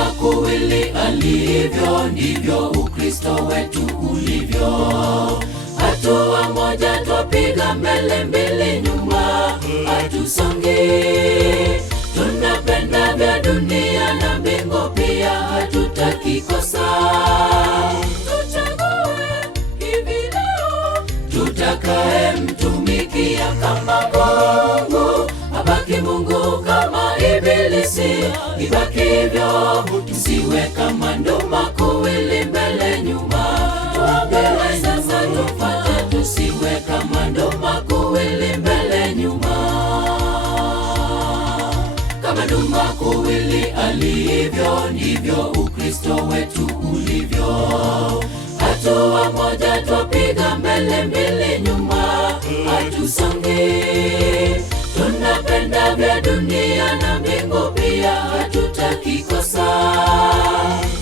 kuwili alivyo, ndivyo Ukristo wetu ulivyo. Hatua moja twapiga mbele, mbili nyuma, hatusongi. Tunapenda vya dunia na mbingu pia, hatutaki kosa. Tuchague hivi leo, tutakaye mtumikia kama Mungu, abaki Mungu kama Ibilisi ibakivyo. Tusiwe kama nduma kuwili mbele nyuma, tuambiwe sasa tufate. Tusiwe kama nduma kuwili mbele nyuma. Kama nduma kuwili alivyo, ndivyo Ukristo wetu ulivyo. Hatua moja twapiga mbele, mbili nyuma, hatusongi. Tunapenda vya dunia na mbingu pia, hatutaki kosa.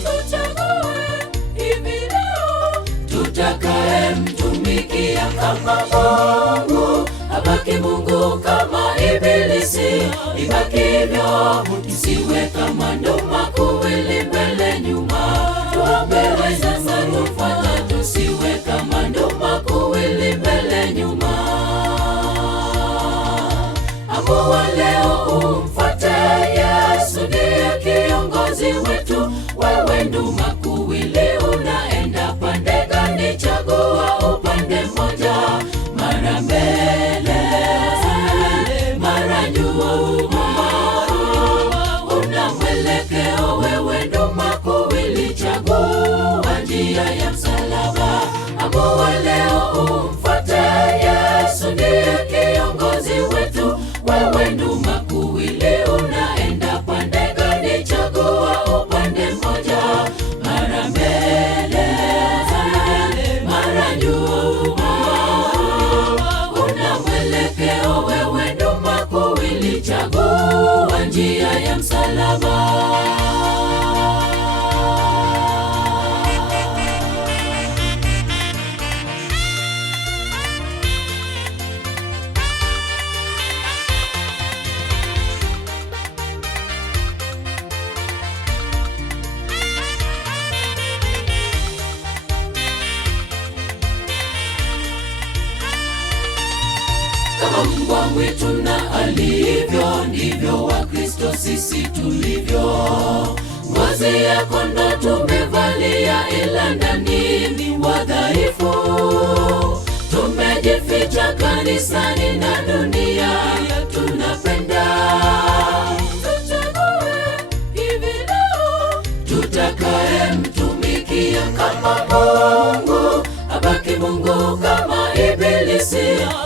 Tuchague hivi leo, tutakaye mtumikia kama Mungu, abaki Mungu kama Ibilisi ibakivyo. Tusiwe kama nduma kuwili mbele nyuma, tuambiwe sasa tufate. Tusiwe kama nduma kuwili mbele nyuma. Amua leo umfuate Yesu, ndiye kiongozi wetu. Wewe nduma kuwili, unaenda pande gani? Chagua upande mmoja, mara mbele, mara nyuma. Una mwelekeo, wewe nduma kuwili, chagua njia ya msalaba. Amua leo umfuate Yesu, ndiye kiongozi wetu. Wewe nduma kuwili, unaenda pande gani? Chagua upande mmoja, mara mbele, mara nyuma. Una mwelekeo, wewe nduma kuwili, chagua njia ya msalaba. Kama mbwa mwitu na alivyo, ndivyo Wakristo sisi tulivyo. Ngozi ya kondoo tumevalia, ila ndani ni wadhaifu. Tumejificha kanisani na dunia tunapenda. Tuchague hivi leo, tutakaye mtumikia kama Mungu, abaki Mungu kama Ibilisi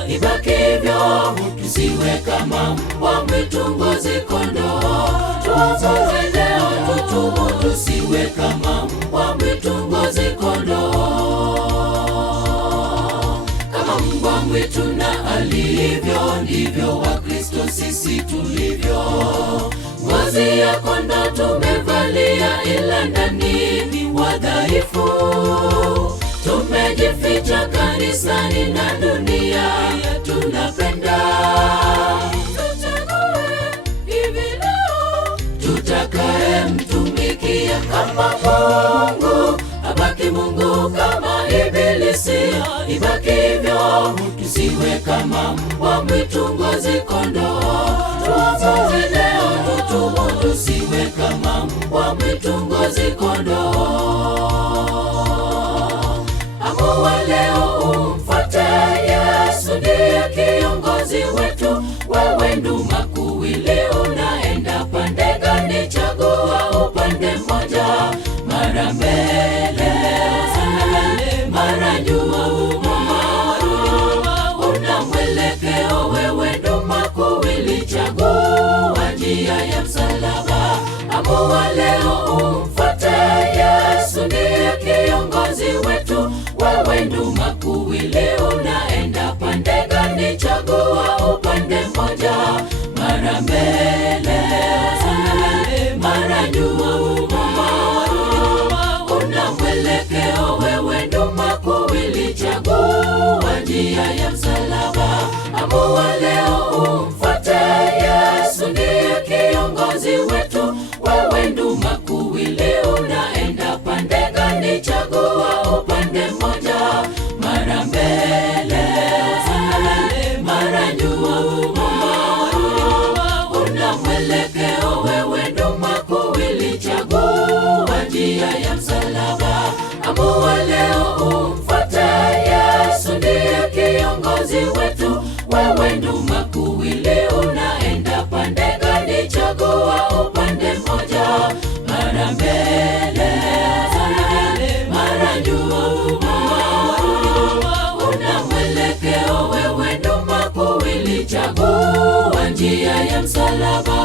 ibakivyo. Tusiwe kama mbwa mwitu, ngozi kondoo. Tuokoke leo, tutubu. Tusiwe kama mbwa mwitu, ngozi kondoo. Kama mbwa mwitu na alivyo, ndivyo Wakristo sisi tulivyo. Ngozi ya kondoo tumevalia, ila ndani ni wadhaifu. Tumejificha kanisani na dunia tunapenda. Tuchague hivi leo, tutakaye mtumikia kama Mungu, abaki Mungu kama Ibilisi ibakivyo. Tusiwe kama mbwa mwitu, ngozi kondoo. Tuokoke leo, tutubu. Tusiwe kama mbwa mwitu, ngozi kondoo. Amua leo umfuate Yesu, ndiye kiongozi wetu. Wewe nduma kuwili, unaenda pande gani? Chagua upande mmoja, mara mbele, mara nyuma. Una mwelekeo, wewe nduma kuwili, chagua njia ya msalaba. Amua leo umfuate Yesu, ndiye kiongozi wetu. Wewe nduma kuwili, unaenda pande gani? Chagua upande mmoja, mara mbele, mara nyuma. Una mwelekeo, wewe nduma kuwili, chagua njia ya msalaba. Amua leo umfuate Yesu, ndiye kiongozi wetu. Wewe nduma kuwili, njia ya msalaba